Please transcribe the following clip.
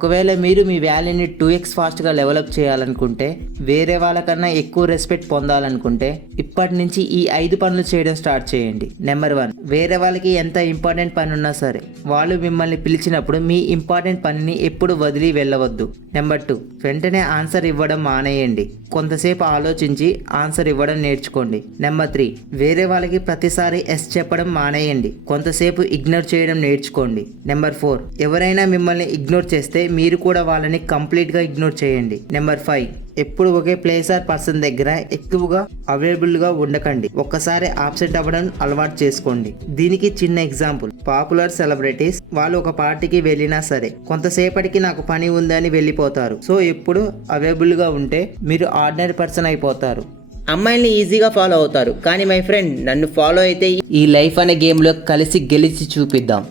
ఒకవేళ మీరు మీ వాల్యూని 2x ఫాస్ట్గా డెవలప్ చేయాలనుకుంటే, వేరే వాళ్ళకన్నా ఎక్కువ రెస్పెక్ట్ పొందాలనుకుంటే ఇప్పటి నుంచి ఈ 5 పనులు చేయడం స్టార్ట్ చేయండి. నెంబర్ 1, వేరే వాళ్ళకి ఎంత ఇంపార్టెంట్ పని ఉన్నా సరే వాళ్ళు మిమ్మల్ని పిలిచినప్పుడు మీ ఇంపార్టెంట్ పనిని ఎప్పుడు వదిలి వెళ్ళవద్దు. నెంబర్ 2, వెంటనే ఆన్సర్ ఇవ్వడం మానేయండి. కొంతసేపు ఆలోచించి ఆన్సర్ ఇవ్వడం నేర్చుకోండి. నెంబర్ 3, వేరే వాళ్ళకి ప్రతిసారి ఎస్ చెప్పడం మానేయండి. కొంతసేపు ఇగ్నోర్ చేయడం నేర్చుకోండి. నెంబర్ 4, ఎవరైనా మిమ్మల్ని ఇగ్నోర్ చేస్తే మీరు కూడా వాళ్ళని కంప్లీట్గా ఇగ్నోర్ చేయండి. నెంబర్ 5, ఎప్పుడు ఒకే ప్లేస్ ఆర్ పర్సన్ దగ్గర ఎక్కువగా అవైలబుల్గా ఉండకండి. ఒక్కసారి ఆబ్సెంట్ అవ్వడం అలవాటు చేసుకోండి. దీనికి చిన్న ఎగ్జాంపుల్, పాపులర్ సెలబ్రిటీస్ వాళ్ళు ఒక పార్టీకి వెళ్ళినా సరే కొంతసేపటికి నాకు పని ఉందని వెళ్ళిపోతారు. సో ఎప్పుడు అవైలబుల్గా ఉంటే మీరు ఆర్డినరీ పర్సన్ అయిపోతారు. అమ్మాయిల్ని ఈజీగా ఫాలో అవుతారు, కానీ మై ఫ్రెండ్ నన్ను ఫాలో అయితే ఈ లైఫ్ అనే గేమ్లో కలిసి గెలిచి చూపిద్దాం.